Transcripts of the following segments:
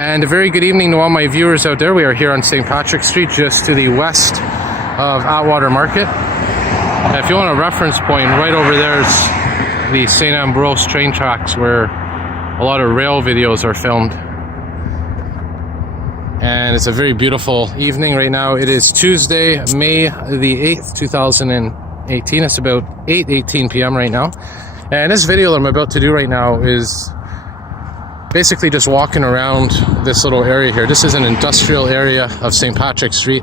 And a very good evening to all my viewers out there. We are here on St. Patrick Street, just to the west of Atwater Market. And if you want a reference point, right over there is the St. Ambrose train tracks where a lot of rail videos are filmed. And it's a very beautiful evening right now. It is Tuesday, May the 8th, 2018. It's about 8:18 p.m. right now. And this video that I'm about to do right now is basically just walking around this little area here. This is an industrial area of St. Patrick Street.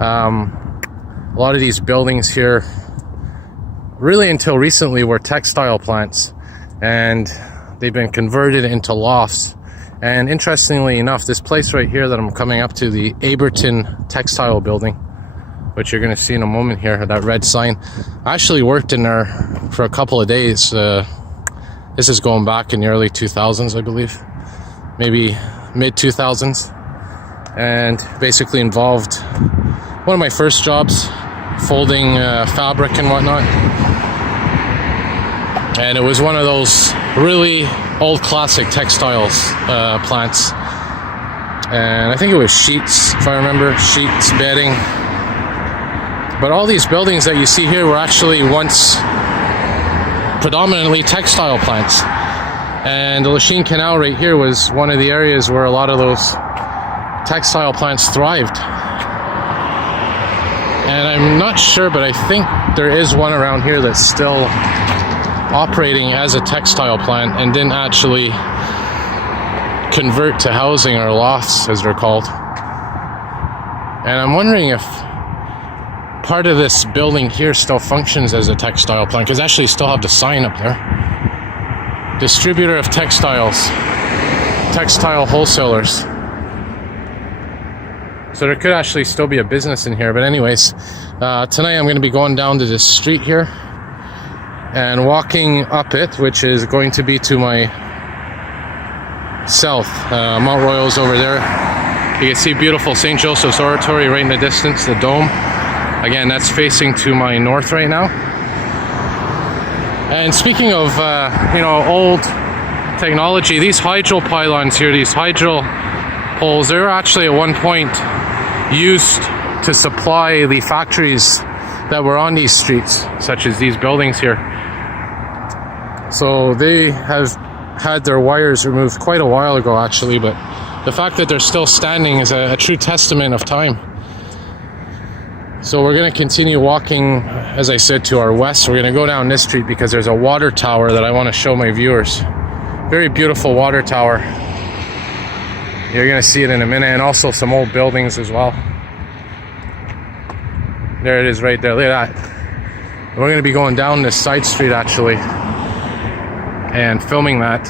A lot of these buildings here, really until recently, were textile plants, and they've been converted into lofts. And interestingly enough, this place right here that I'm coming up to, the Aberton Textile Building, which you're going to see in a moment here, that red sign, I actually worked in there for a couple of days. This is going back in the early 2000s, I believe, maybe mid 2000s, and basically involved one of my first jobs, folding fabric and whatnot. And it was one of those really old classic textiles plants, and I think it was sheets, if I remember, sheets, bedding. But all these buildings that you see here were actually once predominantly textile plants, and the Lachine Canal right here was one of the areas where a lot of those textile plants thrived. And I'm not sure, but I think there is one around here that's still operating as a textile plant and didn't actually convert to housing, or lofts as they're called. And I'm wondering if part of this building here still functions as a textile plant, because I actually still have the sign up there. Distributor of textiles, textile wholesalers. So there could actually still be a business in here. But anyways, tonight I'm going to be going down to this street here and walking up it, which is going to be to my south. Mount Royal's over there. You can see beautiful St. Joseph's Oratory right in the distance, the dome. Again, that's facing to my north right now. And speaking of, old technology, these hydro pylons here, these hydro poles, they were actually at one point used to supply the factories that were on these streets, such as these buildings here. So they have had their wires removed quite a while ago, actually, but the fact that they're still standing is a true testament of time. So we're going to continue walking, as I said, to our west. We're going to go down this street because there's a water tower that I want to show my viewers. Very beautiful water tower. You're going to see it in a minute, and also some old buildings as well. There it is right there. Look at that. We're going to be going down this side street, actually, and filming that.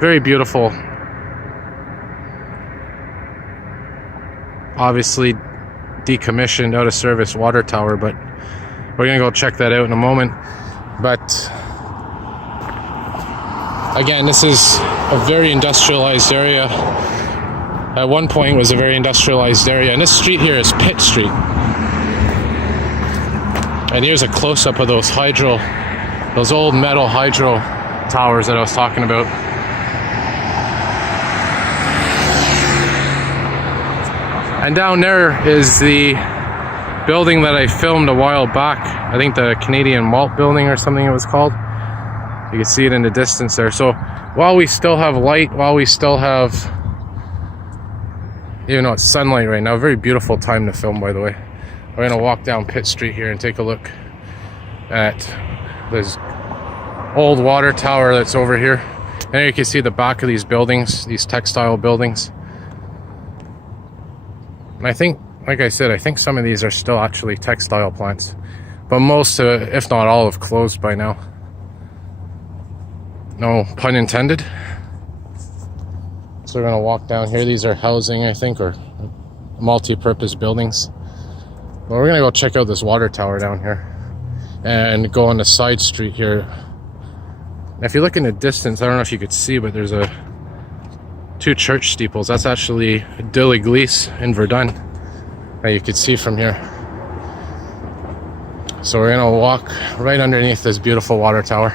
Very beautiful. Obviously decommissioned, out of service water tower, but we're gonna go check that out in a moment. But again, this is a very industrialized area. At one point it was a very industrialized area, and this street here is Pitt Street. And here's a close-up of those old metal hydro towers that I was talking about. And down there is the building that I filmed a while back. I think the Canadian Malt Building or something it was called. You can see it in the distance there. So while we still have light, while we still have, it's sunlight right now. Very beautiful time to film, by the way. We're going to walk down Pitt Street here and take a look at this old water tower that's over here. And there you can see the back of these buildings, these textile buildings. And I think, like I said, I think some of these are still actually textile plants. But most, if not all, have closed by now. No pun intended. So we're going to walk down here. These are housing, I think, or multi-purpose buildings. Well, we're going to go check out this water tower down here and go on the side street here. Now, if you look in the distance, I don't know if you could see, but there's two church steeples. That's actually de l'Église in Verdun, that you could see from here. So we're gonna walk right underneath this beautiful water tower.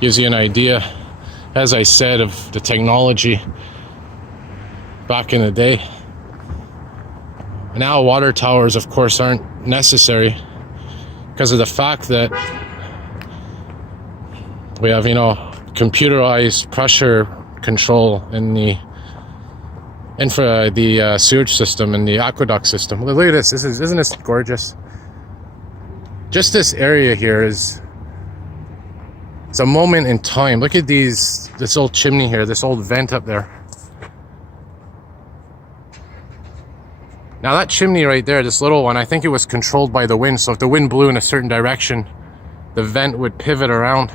Gives you an idea as I said, of the technology back in the day. Now water towers, of course, aren't necessary because of the fact that we have, you know, computerized pressure control in the sewage system and the aqueduct system. Look at this. Isn't this gorgeous? Just this area here it's a moment in time. Look at this old chimney here, this old vent up there. Now that chimney right there, this little one, I think it was controlled by the wind. So if the wind blew in a certain direction, the vent would pivot around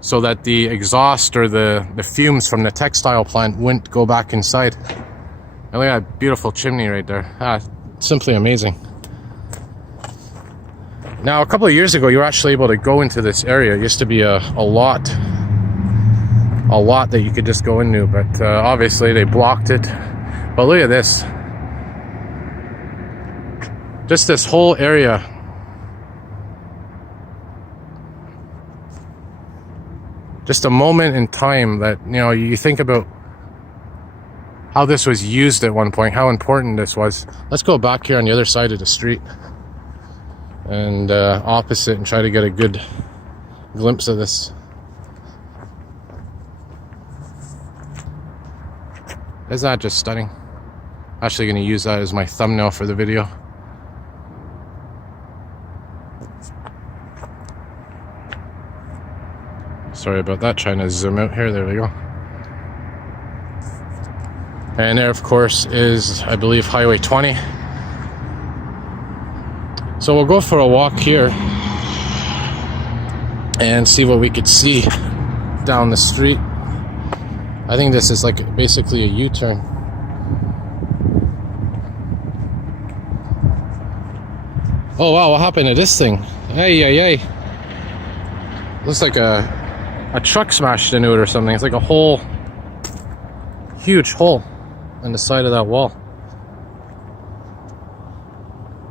so that the exhaust or the fumes from the textile plant wouldn't go back inside. And look at that beautiful chimney right there. Simply amazing. Now, a couple of years ago, you were actually able to go into this area. It used to be a lot that you could just go into, but obviously they blocked it. But look at this. Just this whole area. Just a moment in time that, you know, you think about how this was used at one point, how important this was. Let's go back here on the other side of the street and opposite and try to get a good glimpse of this. Isn't that just stunning? I'm actually going to use that as my thumbnail for the video. Sorry about that, trying to zoom out here. There we go. And there, of course, is, I believe, Highway 20. So we'll go for a walk here and see what we could see down the street. I think this is like basically a U-turn. Oh wow, what happened to this thing? Hey. Looks like a truck smashed into it or something. It's like a whole huge hole on the side of that wall.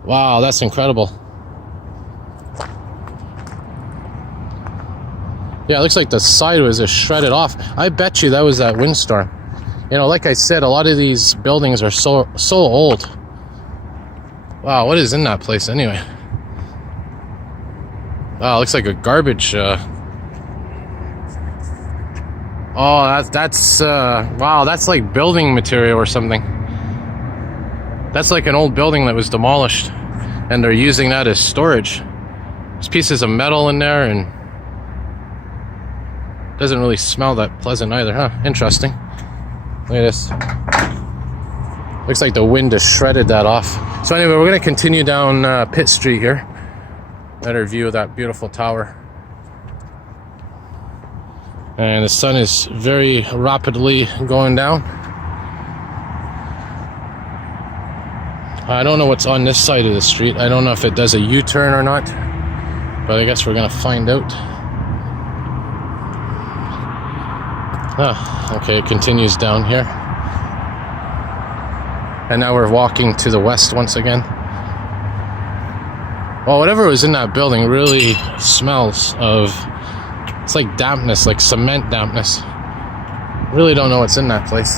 Wow, that's incredible. Yeah, it looks like the side was just shredded off. I bet you that was that windstorm. You know, like I said, a lot of these buildings are so old. Wow, what is in that place anyway? Wow, it looks like a garbage oh, that's wow, that's like building material or something. That's like an old building that was demolished and they're using that as storage. There's pieces of metal in there and doesn't really smell that pleasant either, huh? Interesting. Look at this. Looks like the wind has shredded that off. So anyway, we're gonna continue down Pitt Street here. Better view of that beautiful tower. And the sun is very rapidly going down. I don't know what's on this side of the street. I don't know if it does a U-turn or not, but I guess we're gonna find out. Okay, it continues down here. And now we're walking to the west once again. Well, whatever was in that building really smells of, it's like dampness, like cement dampness. Really don't know what's in that place.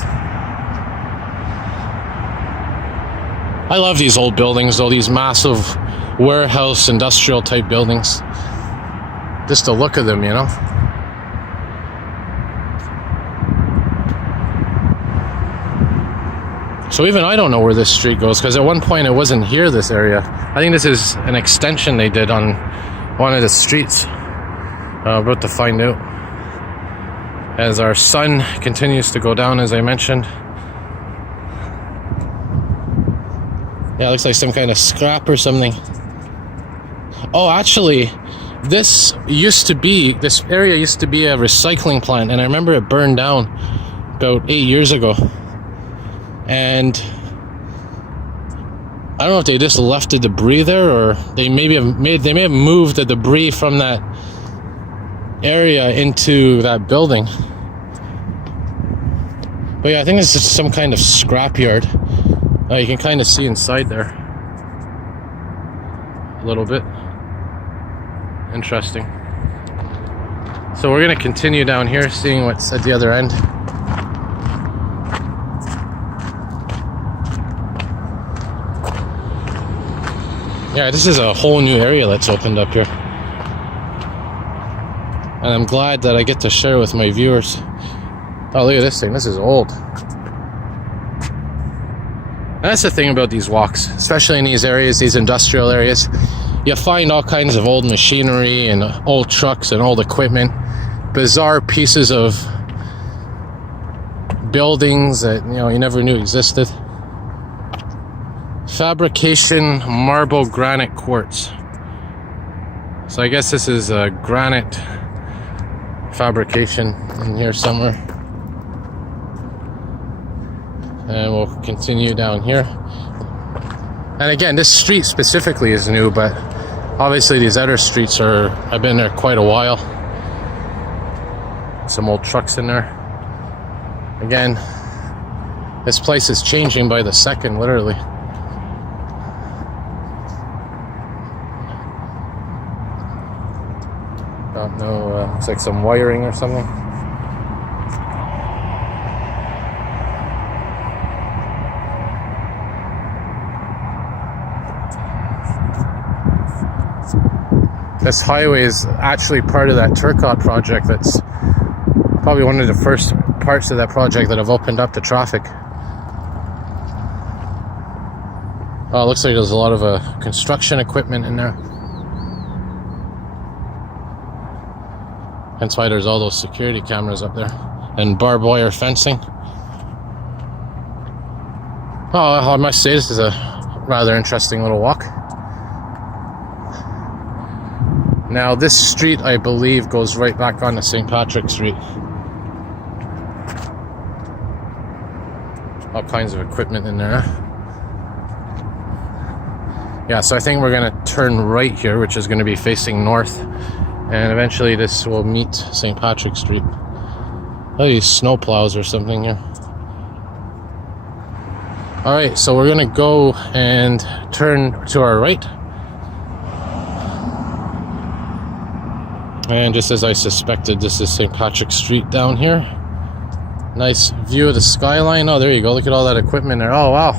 I love these old buildings though, these massive warehouse industrial type buildings. Just the look of them, you know. So even I don't know where this street goes, because at one point it wasn't here, this area. I think this is an extension they did on one of the streets. About to find out. As our sun continues to go down, as I mentioned. Yeah, it looks like some kind of scrap or something. Oh, actually, this area used to be a recycling plant, and I remember it burned down about 8 years ago. And I don't know if they just left the debris there, or they may have moved the debris from that area into that building. But yeah, I think it's just some kind of scrapyard. You can kind of see inside there a little bit. Interesting. So we're gonna continue down here, seeing what's at the other end. Yeah, this is a whole new area that's opened up here. And I'm glad that I get to share with my viewers. Oh, look at this thing. This is old. That's the thing about these walks, especially in these areas, these industrial areas. You find all kinds of old machinery and old trucks and old equipment. Bizarre pieces of buildings that, you know, you never knew existed. Fabrication marble granite quartz. So I guess this is a granite fabrication in here somewhere. And we'll continue down here. And again, this street specifically is new, but obviously these other streets have been there quite a while. Some old trucks in there. Again, this place is changing by the second, literally. Don't know, looks like some wiring or something. This highway is actually part of that Turcotte project. That's probably one of the first parts of that project that have opened up to traffic. Oh, it looks like there's a lot of construction equipment in there. Hence why there's all those security cameras up there. And barbed wire fencing. Oh, I must say this is a rather interesting little walk. Now this street, I believe, goes right back onto St. Patrick Street. All kinds of equipment in there. Yeah, so I think we're gonna turn right here, which is gonna be facing north. And eventually this will meet St. Patrick Street. Oh, these snow plows or something here. Alright, so we're gonna go and turn to our right. And just as I suspected, this is St. Patrick Street down here. Nice view of the skyline. Oh, there you go. Look at all that equipment there. Oh, wow.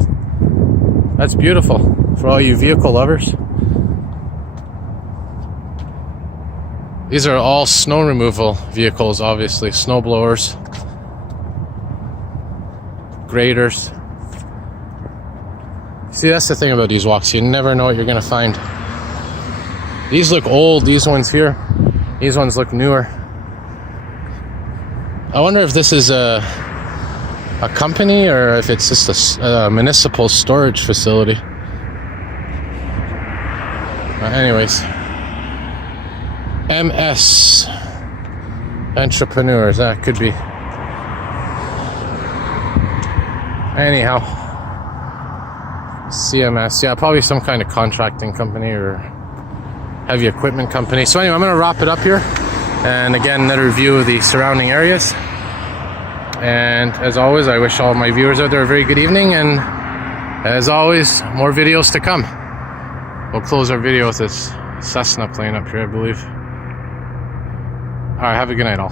That's beautiful for all you vehicle lovers. These are all snow removal vehicles, obviously. Snow blowers, graders. See, that's the thing about these walks. You never know what you're going to find. These look old, these ones here. These ones look newer. I wonder if this is a company or if it's just a municipal storage facility. Anyways. MS Entrepreneurs, that could be. Anyhow. CMS, yeah, probably some kind of contracting company or heavy equipment company. So anyway, I'm going to wrap it up here. And again, another view of the surrounding areas. And as always, I wish all my viewers out there a very good evening. And as always, more videos to come. We'll close our video with this Cessna plane up here, I believe. Alright, have a good night all.